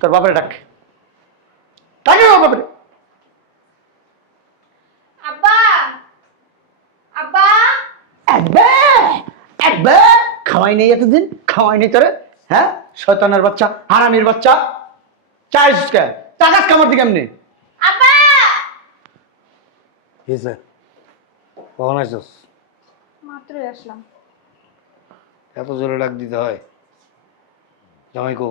তোর বাপরে ডাক, ডাকে বাপরে। আব্বা, আব্বা, খাওয়াই নেই এতদিন, খাওয়াই নেই তোরে। হ্যাঁ, শয়তানের বাচ্চা, হারামির বাচ্চা। চাইস কে টাকাস কামার দিকে এমনি। আব্বা। কখন আসছস? মাত্রই আসলাম। এত জোরে ডাক দিতে হয়? জামাই কো?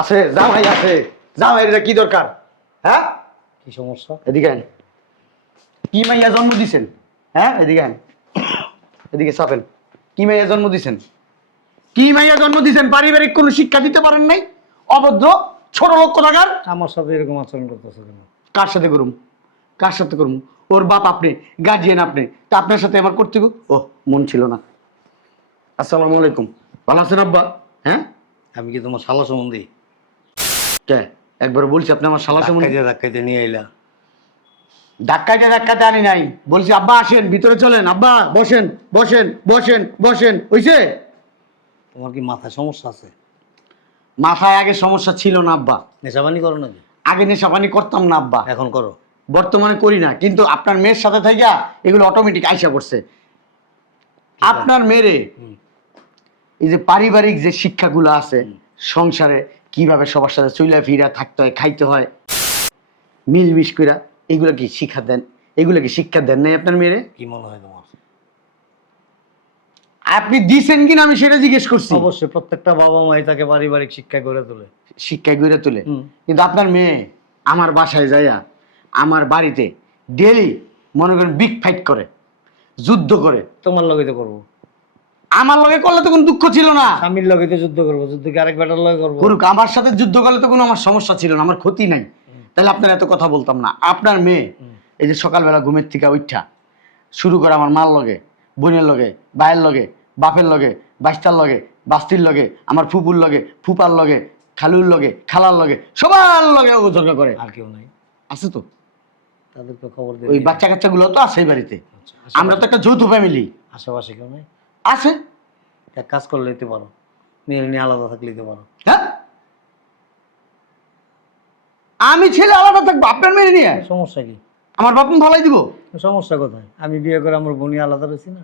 আছে জামাই আছে। জামাইয়ের কি দরকার? হ্যাঁ, কি সমস্যা? এদিকে আন। কি মাইয়া জন্ম দিছেন? হ্যাঁ, এদিকে আন, এদিকে চাপেন। কি মাইয়া জন্ম দিছেন? কি মাইয়া জন্ম দিছেন? পারিবারিক কোনো শিক্ষা দিতে পারেন নাই? অভদ্র ছোট লোক কোথাকার। আমার সাথে এরকম আচরণ করতেছে কেন? কার সাথে করুম? কার সাথে করুম? ওর বাপ আপনি, গার্জিয়ান আপনি, তা আপনার সাথে আমার করতে গো? ও মন ছিল না। আসসালামু আলাইকুম। ভালো আছেন আব্বা? হ্যাঁ, আমি কি তোমার শালা সম্বন্ধী? কে একবার বলছি আপনি আমার শালা সম্বন্ধে? ধাক্কাইতে নিয়ে এলা। ধাক্কাতে আনি নাই, বলছি আব্বা আসেন, ভিতরে চলেন, আব্বা বসেন বসেন বসেন বসেন। হইছে? তোমার কি মাথায় সমস্যা আছে? মাথায় আগে সমস্যা ছিল না আব্বা। নেশাবানি করো নাকি? আগে নেশাপানি করতাম না আব্বা, এখন করো? বর্তমানে করি না, কিন্তু আপনার মেয়ের সাথে থাইকা এগুলো অটোমেটিক আইসা করছে। আপনার মেয়েরে এই যে পারিবারিক যে শিক্ষাগুলো আছে, সংসারে কিভাবে সবার সাথে চইলা ফিরা থাকতে হয়, খাইতে হয়, মিলমিশ কইরা, এগুলো কি শিক্ষা দেন? এগুলো কি শিক্ষা দেন নাই আপনার মেয়েরে? কি মনে হয় তোমার? আপনি দিছেন কিনা আমি সেটা জিজ্ঞেস করছি। অবশ্যই প্রত্যেকটা বাবা মাই তাকে পারিবারিক শিক্ষা গড়ে তোলে, শিক্ষায় গড়ে তোলে, কিন্তু আপনার মেয়ে আমার বাসায় যাইয়া আমার বাড়িতে ডেলি মনে করেন বিগ ফাইট করে, যুদ্ধ করে। তোমার লগে তো করবো। আমার লগে করলে তো কোনো দুঃখ ছিল না। স্বামীর লগে তো যুদ্ধ করবো, যুদ্ধ কি আরেক বেটার লগে করবো? করুক, আমার সাথে যুদ্ধ করলে তো কোনো আমার সমস্যা ছিল না, আমার ক্ষতি নাই। তাহলে আপনার এত কথা বলতাম না। আপনার মেয়ে এই যে সকালবেলা ঘুমের থেকে উঠা শুরু করে আমার মার লগে, বোনের লগে, ভাইয়ের লগে, বাপের লগে, বাইস্তার লগে, বাস্তির লগে, আমার ফুপুর লগে, ফুপার লগে, খালুর লগে, খালার লগে, সবার লগে ও ঝগড়া করে। আর কেউ নাই? আছে তো, তাদেরকে খবর দিয়ে ওই বাচ্চা কাচ্চাগুলো তো আছে এই বাড়িতে। আচ্ছা, আমরা তো একটা যৌথ ফ্যামিলি। আশেপাশে কেউ নাই? আছে। এক কাজ করলে নিতে পারো, মেয়ে নিয়ে আলাদা থাকলে নিতে পারো। হ্যাঁ, আমি ছেলে আলাদা থাকবো আপনার মেয়ে নিয়ে? সমস্যা কি? আমার বাপ ভালাই দিব? সমস্যা কোথায়? আমি বিয়ে করে আমার বোনি আলাদা রয়েছি না।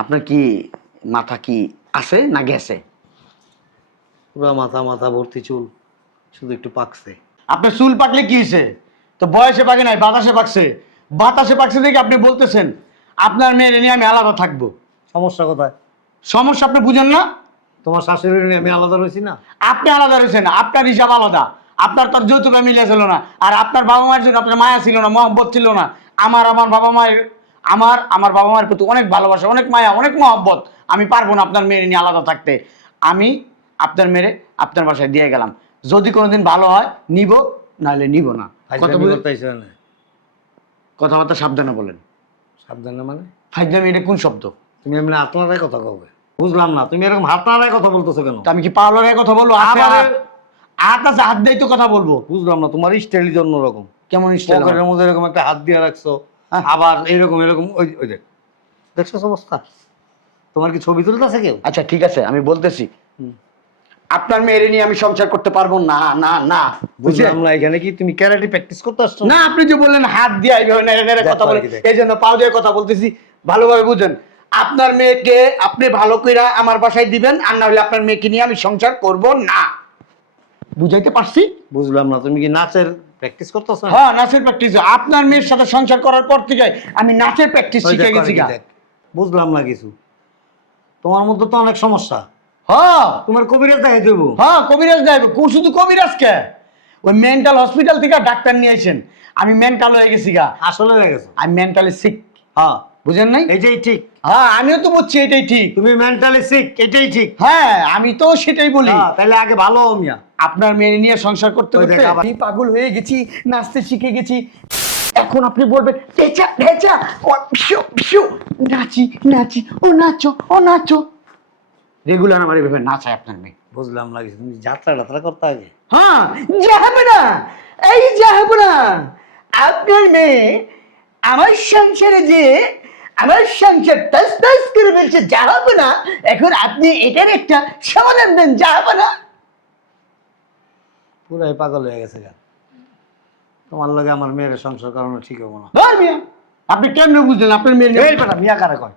আপনার কি মাথা কি আছে না গেছে? পুরা মাথা, মাথা ভর্তি চুল, শুধু একটু পাকছে। আপনার চুল পাকলে কি হয়েছে? তো বয়সে পাকে নাই, বাতাসে পাকছে। বাতাসে পাকছে দেখে আপনি বলতেছেন আপনার মেয়ের নিয়ে আমি আলাদা থাকবো। সমস্যা কোথায়? সমস্যা আপনি বুঝেন না? তোমার শাশুড়ি নিয়ে আমি আলাদা রয়েছি না। আপনি আলাদা রয়েছেন, আপনার হিসাব আলাদা। আপনার তার যৌথ ফ্যামিলি ছিল না, আর আপনার বাবা মায়ের জন্য আপনার মায়া ছিল না, মহব্বত ছিল না। আমার বাবা মায়ের, আমার বাবা মায়ের প্রতি অনেক ভালোবাসা, অনেক মায়া, অনেক মহব্বত। আমি পারবো না আপনার মেয়ের নিয়ে আলাদা থাকতে। আমি আপনার মেয়েরে আপনার বাসায় দিয়ে গেলাম, যদি কোনোদিন ভালো হয় নিব, নাহলে নিব না। কথাবার্তা সাবধানে বলেন। সাবধানে মানে? ফাইজলামি এটা কোন শব্দ? তুমি এমনি আপনারাই কথা কবে? বুঝলাম না, তুমি এরকম হাত নাড়ায় কথা বলতেছো কেন? তো আমি কি পার্লারের কথা বলবো? হাত আছে, হাত দিয়ে তো কথা বলবো। বুঝলাম না, তোমার স্টাইলই অন্যরকম। কেমন স্টাইল? পকেটের মধ্যে এরকম একটা হাত দিয়ে রাখছো, আবার এরকম এরকম। ওই ওই দেখ, দেখছো অবস্থা? তোমার কি ছবি তুলতেছে কেউ? আচ্ছা ঠিক আছে, আমি বলতেছি আপনার মেয়ের নিয়ে আমি সংসার করতে পারবো না। না না, বুঝলাম না। এখানে কি তুমি ক্যারাটে প্র্যাকটিস করতে আসছো? না, আপনি যে বললেন হাত দিয়ে কথা বলে, এই জন্য পাও দিয়ে কথা বলতেছি। ভালোভাবে বুঝেন, আপনার মেয়েকে আপনি ভালো কইরা আমার বাসায় দিবেন, আর না হলে আপনার মেয়েকে নিয়ে আমি সংসার করব না। বুঝাইতে পারছি? বুঝলাম না, তুমি কি নাচের প্র্যাকটিস করতেছো? হ্যাঁ, নাচের প্র্যাকটিস। আপনার মেয়ের সাথে সংসার করার পর থেকে আমি নাচের প্র্যাকটিস শিখে গেছি। বুঝলাম না কিছু। তোমার মধ্যে তো অনেক সমস্যা। হ্যাঁ, তোমার কবিরাজ দেখাই দেবো। হ্যাঁ, কবিরাজ দেখাইবো। শুধু কবিরাজ কে, ওই মেন্টাল হসপিটাল থেকে ডাক্তার নিয়ে আসেন। আমি মেন্টাল হয়ে গেছি গা। আসলে হয়ে গেছো? আমি মেন্টালি সিক। হ্যাঁ, বুঝেন নাই? এটাই ঠিক। হ্যাঁ, আমিও তো বলছি এটাই ঠিক। তুমি মেন্টালি সিক, এটাই ঠিক। হ্যাঁ, আমি তো সেটাই বলি। তাহলে আগে ভালো হও মিয়া। আপনার মেয়ে নিয়ে সংসার করতে করতে আমি পাগল হয়ে গেছি, নাচতে শিখে গেছি। এখন আপনি বলবেন ঢেচা ঢেচা, ও পিশু পিশু, নাচি নাচি, ও নাচো ও নাচো। রেগুলার আমার এইভাবে নাচায় আপনার মেয়ে। বুঝলাম না কিছু। তুমি যাত্রা টাত্রা করতে আগে? হ্যাঁ, যাবে না, এই যাবো না। আপনার মেয়ে আমার সংসারে যে আমার সংসার টাস টাস করে বলছে যা হবে না, এখন আপনি এটার একটা সমাধান দেন, যা হবে না। পুরাই পাগল হয়ে গেছে গা। তোমার লগে আমার মেয়ের সংসার করানো ঠিক হবো না। ধর মিয়া, আপনি কেমনে বুঝলেন আপনার মেয়ের এই বেটা মিয়া কারে কয়?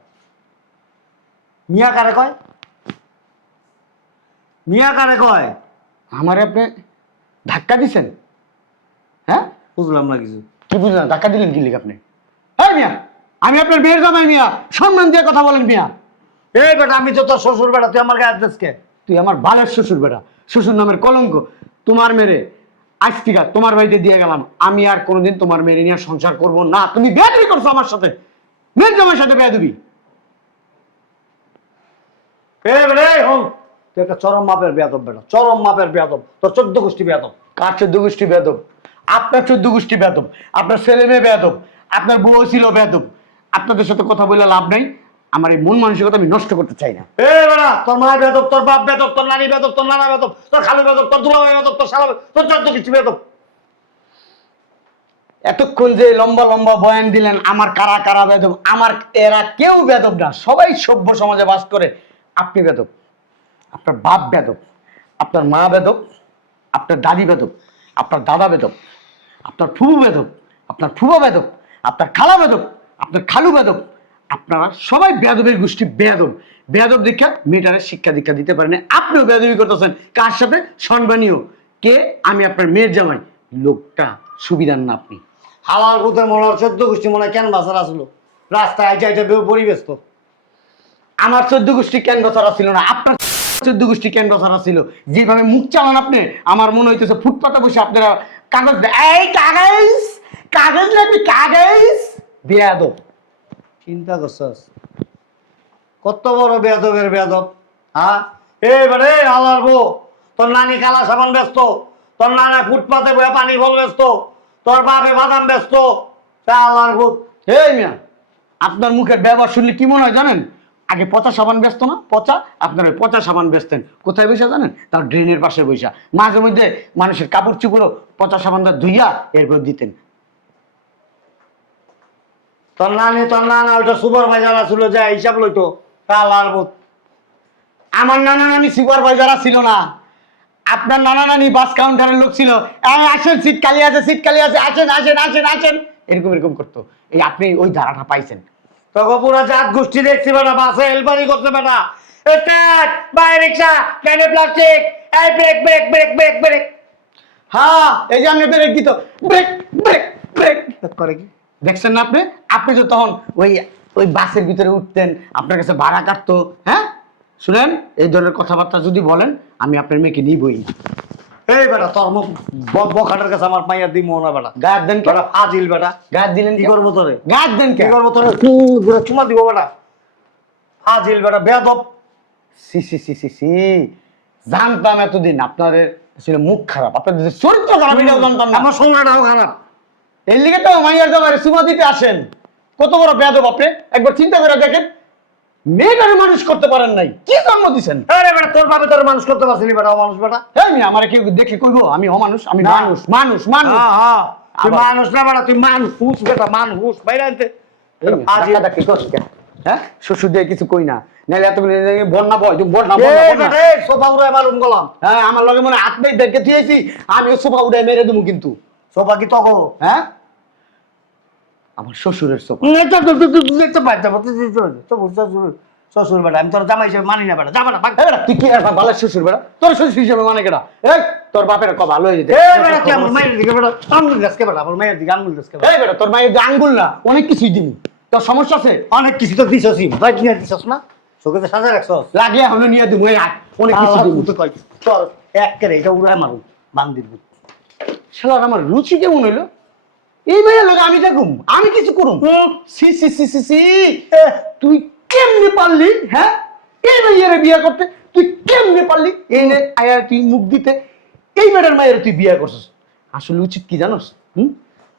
মিয়া কারে কয়? মিয়া কারে কয়? আমারে আপনি ধাক্কা দিছেন? হ্যাঁ, বুঝলাম না কিছু। কি বুঝলেন? ধাক্কা দিলেন কি লিখে আপনি? হ্যাঁ মিয়া, আমি আপনার মেয়ের জামাই মিয়া, সম্মান দিয়ে কথা বলেন মিয়া। এই বেটা আমি তো তোর শ্বশুর বেটা, তুই আমার গায়ে হাত কে? তুই আমার বালের শ্বশুর বেটা, শ্বশুর নামের কলঙ্ক। তোমার মেরে আজ থেকে তোমার বাড়িতে দিয়ে গেলাম, আমি আর কোনোদিন তোমার মেরে নিয়ে সংসার করব না। তুমি বেয়াদবি করছো আমার সাথে, মেয়ের জামাইয়ের সাথে বেয়াদবি। এই বেটা এই হন, তুই একটা চরম মাপের বেয়াদব বেটা, চরম মাপের বেয়াদব। তোর 14 গোষ্ঠী বেয়াদব। কার 14 গোষ্ঠী বেয়াদব? আপনার 14 গোষ্ঠী বেয়াদব, আপনার ছেলে মেয়ে বেয়াদব, আপনার বউ ছিল বেয়াদব। আপনাদের সাথে কথা বলে লাভ নাই, আমার এই মন মানসিকতা আমি নষ্ট করতে চাই না। এই বেটা তোর মা বেয়াদব, তোর বাপ বেয়াদব, তোর নানি বেয়াদব, তোর নানা বেয়াদব, তোর খালু বেয়াদব, তোর দুলাভাই বেয়াদব, তোর শালা তোর 14 গোষ্ঠী বেয়াদব। এতক্ষণ যে লম্বা লম্বা বয়ান দিলেন আমার কারা কারা বেদব, আমার এরা কেউ বেদব না, সবাই সভ্য সমাজে বাস করে। আপনি বেদব, আপনার বাপ বেদব, আপনার মা বেদব, আপনার দাদি বেদব, আপনার দাদা বেদব, আপনার ফুফু বেদব, আপনার ফুফা বেদব, আপনার খালা বেদব, আপনার খালু বেদব। আপনারা সবাই বেদবের গোষ্ঠী বেদব। বেদব দীক্ষা মেয়েটারে শিক্ষা দীক্ষা দিতে পারেন, আপনিও বেদবি করতেছেন। কার সাথে? সম্মানীয় কে? আমি আপনার মেয়ের জামাই। লোকটা সুবিধার না আপনি। হালাল পুতের মনে হয় 14 গোষ্ঠী মনে হয় কেন বাসার আসলো রাস্তায় আইটা আইটা পরিবেশ তো। আমার 14 গোষ্ঠী কেন বছর ছিল না, আপনার 14 গোষ্ঠী কেন বছর ছিল? যেভাবে মুখ চালান আপনি, আমার মনে হইতেছে ফুটপাতে বসে আপনারা কাগজ এই কাগজ কাগজ লাগবে, কাগজ বেয়াদব। চিন্তা করছস কত বড় বেয়াদবের বেয়াদব? হ্যাঁ এই বারে হালার বউ, তোর নানি কালা সাবান ব্যস্ত, তোর নানা ফুটপাতে বয়ে পানি ফল ব্যস্ত, তোর বাপে বাদাম ব্যস্ত, হালার বউ। এই মিয়া, আপনার মুখের ব্যবহার শুনলে কি মনে হয় জানেন? আগে পচা সাবান ব্যস্ত না, পচা, আপনার ওই পচা সাবান বেচতেন কোথায় বসে জানেন? তার ড্রেনের পাশে বসা, মাঝে মধ্যে মানুষের কাপড় চুপড়ও পচা সাবানটা ধুইয়া এরপর দিতেন। তোর নানি তোর নানা ওইটা সুপারভাইজার ছিল, যা হিসাব লইতো হালার বউ। আমার নানা নানি সুপারভাইজার ছিল না, আপনার নানা নানি বাস কাউন্টারের লোক ছিল। আসেন, সিট খালি আছে, সিট খালি আছে, আসেন আসেন আসেন আসেন, এরকম এরকম করতো। এই আপনি ওই ধারাটা পাইছেন। তোকে পুরো জাত গোষ্ঠী দেখছি বেটা, বাসে হেলপারি করতে বেটা। স্টার্ট বাই রিক্সা, ট্রেনে প্লাস্টিক, এই brake brake brake brake brake. হ্যাঁ, এই যে আপনি ব্রেক দিত, ব্রেক ব্রেক ব্রেক করে কি দেখছেন না আপনি? আপনি তো তখন ওই ওই বাসের ভিতরে উঠতেন, আপনার কাছে ভাড়া কাটতো। হ্যাঁ শুনেন, এই ধরনের কথাবার্তা যদি বলেন আমি আপনার মেয়েকে নিবই না। এই বেটা তোর মুখ বখাটার কাছে আমার মাইয়া দিই মোনা বেটা। গাছ দেন কে? বেটা ফাজিল বেটা। গাছ দিলেন কি করবো তোরে? গাছ দেন কে? কি করবো তোরে? চুমা দিব বেটা। ফাজিল বেটা বেয়াদব। সি সি সি সি সি, জানতাম এতদিন আপনাদের আসলে মুখ খারাপ, আপনাদের যে চরিত্র খারাপ এটাও জানতাম না। আমার সংসারটাও খারাপ। এর লিগে তো মাইয়ার জামাইয়ের সুমা দিতে আসেন। কত বড় বেয়াদব আপনি, একবার চিন্তা করে দেখেন। মেয়েটারে মানুষ করতে পারেন নাই, কি জন্ম দিছেন? আরে বেটা তোর বাপে তোর মানুষ করতে পারছিলি বেটা, ও মানুষ বেটা। এই মিয়া, আমারে কেউ দেখে কইবো আমি অমানুষ? আমি না। মানুষ মানুষ মানুষ। হ্যাঁ হ্যাঁ, তুই আবার- মানুষ না বেটা, তুই মানুষ বেটা, মানুষ বাইরে আনতে। এই মিয়া, ফাজিল। ডাকাডাকি করছেন কেন? হ্যাঁ, শ্বশুর দিয়ে কিছু কই না, নাহলে এত বন্যা বয় তুমি বন্যা এই বন্যা বন্যা। বেটা, এই সোফা উড়ায় মালুম গলাম। হ্যাঁ, আমার লগে মনে হাত নেই দেখে দিয়েছি, আমি সোফা উঠে মেরে দেবো কিন্তু। সোফা কি তখন? হ্যাঁ, আমার শ্বশুরের সোফা। শ্বশুর বেটা, আমি তোর জামাই হিসেবে মানি না বেটা, যা বেটা, ভাগ। এই বেটা, তুই কি আর বালের শ্বশুর বেটা? তোর শ্বশুর হিসেবে মানে কেটা? এই তোর বাপের ক ভালো হয়ে যেতে। এই বেটা, তুই আমার মায়ের দিকে বেটা, আঙ্গুল গাছকে বেটা, আমার মায়ের দিকে আঙ্গুল গাছকে বেটা। এই বেটা, তোর মায়ের যে আঙ্গুল না, অনেক কিছুই দিবি। তোর সমস্যা আছে? অনেক কিছু তো দিছসই, ভাই কিনে দিছস না? চোখে সাজা রাখছস। লাগে এখনো নিয়ে দিব, এই অনেক কিছু দিবি। তোর এক কেরে এটা উড়ায় মারুন বান্দির বুক। শালার আমার রুচি কেমন হইলো? এই মেয়ে লোক আমি দেখুম, আমি কিছু করুম? সি সি সি সি সি, তুই কেমনে পারলি? হ্যাঁ, এই মেয়ের বিয়ে করতে তুই কেমনে পারলি? এই নে আয়া তুই মুখ দিতে এই মেয়ের মায়ের তুই বিয়ে করছিস। আসলে উচিত কি জানোস?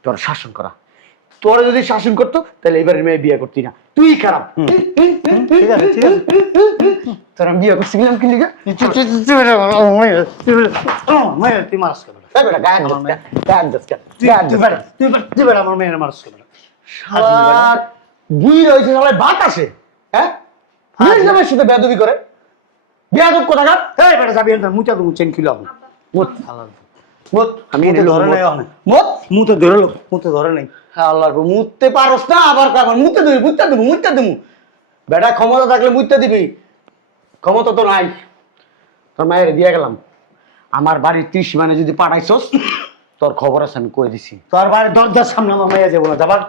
তোর শাসন করা। তোরা যদি শাসন করতো তাহলে এবারের মেয়ে বিয়ে করতি না, তুই খারাপ। ঠিক আছে, ঠিক আছে। তোর আমি বিয়ে করছিলাম কি লিগা? মায়ের তুই মারস কে বেটা? এই বেটা গায়ে হাত দিস কেন? গায়ে হাত দিস কেন? তুই বেটা আমার মেয়ের মারস কে বেটা? শালার বুই রয়েছে সবাই ভাত আসে, হ্যাঁ জামাইয়ের সাথে বেয়াদবি করে, বেয়াদব কোথাকার। এই বেটা যাবি এনতে মুচা তো চেন খিলো আমি মোট আল্লাহ মত আমি মুতে এনে ধরে ধরে নাই নাই অনেক মত মুতে ধরে লোক মুতে ধরে নাই আল্লাহর গো, মুততে পারস না আবার কাবার মুততে দিবি, মুততে দেবো। বেটা ক্ষমতা থাকলে মুততে দিবি, ক্ষমতা তো নাই। তোর মায়ের দিয়ে গেলাম, আমার বাড়ির 30 মানে যদি পাঠাইছস তোর খবর আছে আমি কই দিছি। তোর বাড়ির দরজার সামনে আমার মাইয়া যাবো না যাবার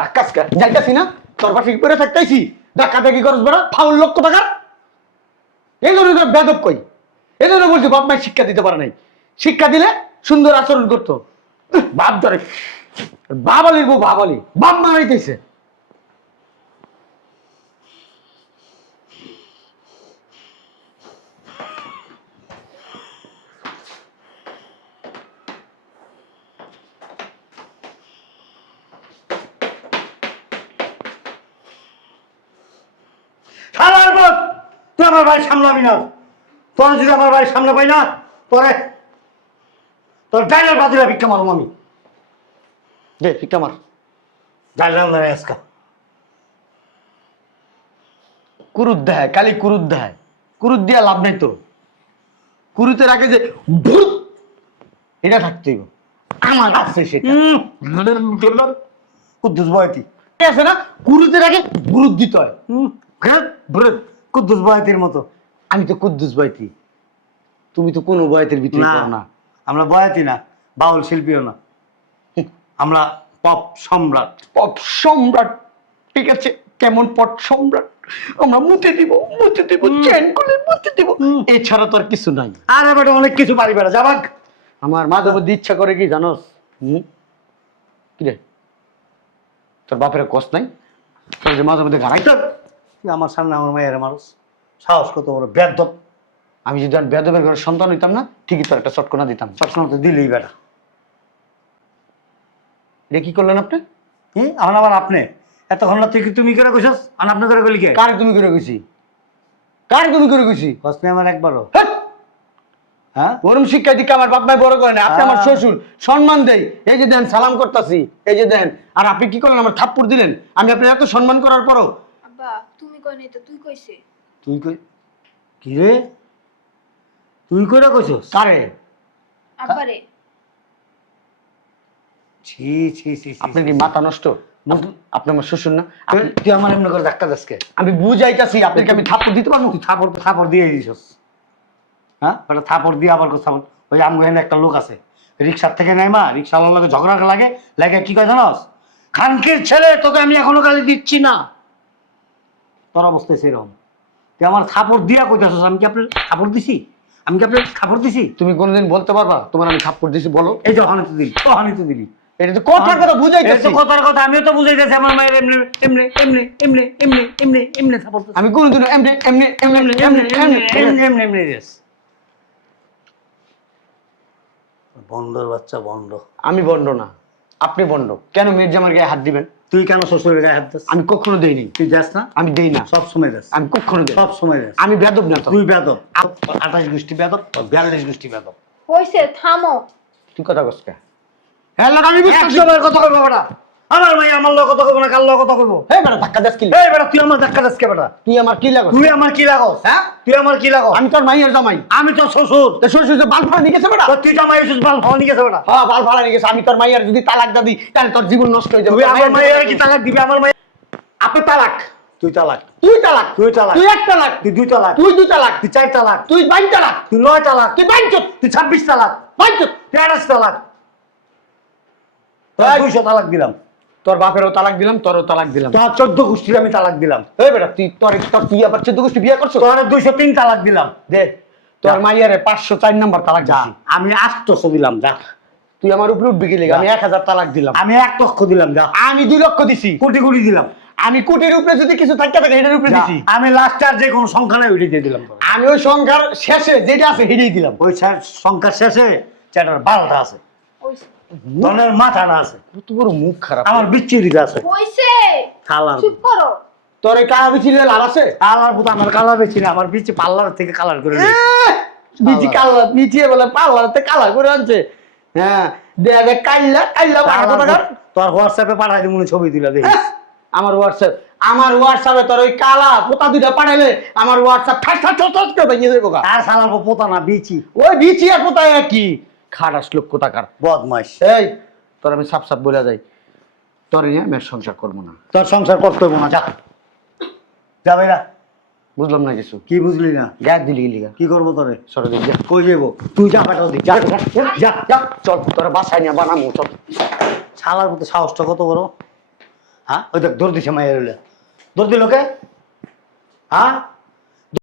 ধাক্কাস যাইতাছি না, তোর পাশে কি করে থাকতেছি, ধাক্কা দেখি করস বেড়া ফাউল লক্ষ টাকার। এই জন্য তোর বেদব কই, এই জন্য বলছি বাপ মায়ের শিক্ষা দিতে পারে নাই, শিক্ষা দিলে সুন্দর আচরণ করতো। বাপ ধরে বাবালির বউ বাবালি, বাপ মারাইতেছে। শালার পর তুই আমার বাড়ি সামলাবি না। তোর যদি আমার বাড়ির সামনে পাই না তোরে তোর ডাইনার বাদিরা ভিক্ষা মারুম আমি। দে ফিকা মার। ডাইনার দাঁড়ায় আজকা কুরুদ দেয় কালি কুরুদ দেয়, কুরুদ দিয়া লাভ নাই তো। কুরুতের আগে যে ভূত এটা থাকতেই আমার আছে সেটা কুদ্দুস বয়তি আছে না, কুরুতের আগে বুরুদ দিতে হয়। কুদ্দুস বয়তির মতো। আমি তো কুদ্দুস বয়তি, তুমি তো কোনো বয়তের ভিতরে না পড়ো না। আমরা বয়াতি না, বাউল শিল্পীও না, আমরা পপ সম্রাট। পপ সম্রাট, ঠিক আছে কেমন পট সম্রাট, আমরা মুতে দিব চেন করে মুতে দিব, এছাড়া তো আর কিছু নাই। আর এবার অনেক কিছু পারি বেড়া যাবাক। আমার মাঝে মধ্যে ইচ্ছা করে কি জানোস, কি রে তোর বাপের কষ নাই, তোর যে মাঝে মধ্যে ঘাড়াই। তুই আমার সামনে আমার মায়ের মানুষ, সাহস কত বড় বেদব। আমি যদি আর বেদবের ঘরের সন্তান হইতাম না ঠিকই তোর একটা চটকনা দিতাম। সবসময় তো দিলেই বেটা। এটা কি করলেন আপনি? আমার আবার আপনি এতক্ষণ রাত থেকে তুমি করে কইছস আর আপনি করে কইলি কে? কারে তুমি করে গেছি, কারে তুমি করে গেছি? কষ্ট আমার একবারও। হ্যাঁ ওরম শিক্ষা দিকে আমার বাপ মাই বড় করে না, আপনি আমার শ্বশুর, সম্মান দেই। এই যে দেন সালাম করতাছি, এই যে দেন, আর আপনি কি করলেন আমার থাপ্পড় দিলেন। আমি আপনার এত সম্মান করার পরও। আব্বা তুমি কই নাই তো তুই কইছে। তুই কই কি রে? তুই করে কইছস? কারে? আব্বারে। ছি ছি ছি ছি। আপনার কি মাথা নষ্ট? আপনি আমার শ্বশুর না? তুই আমার এমনি করে ধাক্কা দাসকে। আমি বুঝাইতাছি আপনাকে আমি থাপ্পড় দিতে পারবো? তুই থাপড় দিয়ে দিছস। হ্যাঁ ওটা থাপড় দিয়ে আবার কথা বল। ওই আমগো এখানে একটা লোক আছে, রিক্সার থেকে নাইমা রিক্সাওয়ালার লগে ঝগড়া লাগে কি কয় জানোস? খানকির ছেলে তোকে আমি এখনো গালি দিচ্ছি না। তোর অবস্থা সেরকম। তুই আমার থাপড় দিয়া কইতাছস আমি কি আপনার থাপড় দিছি? আমি কি আপনার থাপড় দিছি? তুমি কোনোদিন বলতে পারবা তোমার আমি থাপ্পড় দিছি? বলো। এই যে ওখানে তো দিলি। এটা তো কথার কথা বুঝাইতাছি। কথার কথা আমিও তো বুঝাইতেছি আমার মায়ের এমনি থাপড় দিছি। আমি কোনোদিন এমনি দিস। বন্ডর বাচ্চা বন্ড। আমি বন্ড না, আপনি বন্ড। কেন মির্জামার গায়ে হাত দিবেন? তুই কেন শ্বশুরের গায়ে হাত দিস? আমি কখনো দেইনি। তুই যাস না? আমি দেই না, সব সময় যাস। আমি কখনো দেই না। সব সময় যাস। আমি বেদব না তো। তুই বেদব। 28 গোষ্ঠী বেদব, 42 গোষ্ঠী বেদব। হইছে থামো। তুই কথা কসকা। হ্যাঁ লোক আমি বুঝতাছি। একদমের কথা কইবো বেটা। আমার মাই আমার লগে কথা কইবো না, কার লগে কথা কইবো? এই বেটা ধাক্কা দাস কি? এই বেটা তুই আমার ধাক্কা দাস কে বেটা? তুই আমার কি লাগস? তুই আমার কি লাগস? হ্যাঁ তুই আমার কি লাগস? আমি তোর মাইয়ের জামাই। আমি তো শ্বশুর। তো শ্বশুর যে বাল ফাড়া নিয়ে গেছে বেটা। তো তুই জামাই হইছিস বাল ফাওয়া নিয়ে গেছে বেটা। হ্যাঁ বাল ফাড়া নিয়ে গেছে। আমি তোর মাইয়ার যদি তালাক দাদি তাহলে তোর জীবন নষ্ট হয়ে যাবে। তুই আমার মায়ের কি তালাক দিবি? আমার মায়ের আপনি তালাক, তুই তালাক। তুই তালাক, তুই তালাক। তুই এক তালাক, তুই 2 তালাক। তুই 2 তালাক, তুই 4 তালাক। তুই 22 তালাক, তুই 9 তালাক। তুই 22, তুই 26 তালাক। 22। তুই 28 তালাক। তোর 200 তালাক দিলাম। তোর বাপেরও তালাক দিলাম, তোরও তালাক দিলাম। তোর 14 গোষ্ঠীর আমি তালাক দিলাম। এই বেটা তুই আবার 14 গোষ্ঠী বিয়ে করছো? তোর 203 তালাক দিলাম। দে তোর মাইয়ারে 504 নাম্বার তালাক যা দিছি। আমি 800 দিলাম। যা তুই আমার উপরে উঠবি কি লেগে? আমি 1000 তালাক দিলাম। আমি 1 লক্ষ দিলাম। যা আমি 2 লক্ষ দিছি। কোটি কোটি দিলাম। আমি কোটির উপরে যদি কিছু থাকে থাকে এটার উপরে যা, দিছি। আমি লাস্ট আর যে কোন সংখ্যা নাই ওইটা দিয়ে দিলাম। আমি ওই সংখ্যার শেষে যেটা আছে সেটাই দিলাম। ওই সংখ্যার শেষে চাটার 12টা আছে, হইছে। ধনের মাথা না আছে, কত বড় মুখ খারাপ। আমার বিচ্ছিরিটা আছে। হইছে। কালার চুপ করো। তোর এই কালা বিচি লাভ আছে? কালার পুতো আমার কালার বেশি না, আমার বিচি পার্লার থেকে কালার করে নিয়েছে। বিচি কালা নিচে বলে পাল্লাতে কালা করে আনছে। হ্যাঁ দেখ কাইল্লা কাইল্লা বাড়াবো না। তোর হোয়াটসঅ্যাপে পাঠাই দিই মনে ছবি দিলা দেখি। আমার হোয়াটসঅ্যাপে তোর ওই কালা পোতা দুইটা পাঠাইলে আমার হোয়াটসঅ্যাপ ঠাস ঠাস ঠাস ঠাস করে ভেঙে দেবো গা। আর শালার পোতা না বিচি ওই বিচি আর পোতা কি খাটাস লোক কোথাকার। বদমাইশ। এই তোর আমি সাপ সাপ বলে যাই, তোর নিয়ে আমি আর সংসার করবো না। তোর সংসার করতে হইব না, যা যা ভাইরা। বুঝলাম না কিছু। কি বুঝলি না? গ্যাস দিলি গিলিগা কি করবো তোরে? সরে দিক যা। কই যাইব? তুই যা পাঠাও দি, যা যা যা। চল তোরা বাসায় নিয়ে বানাবো চল। শালার মতো সাহসটা কত বড়! হ্যাঁ, ওই দেখ দৌড় দিছে মায়ের, দৌড় দিল কে? হ্যাঁ,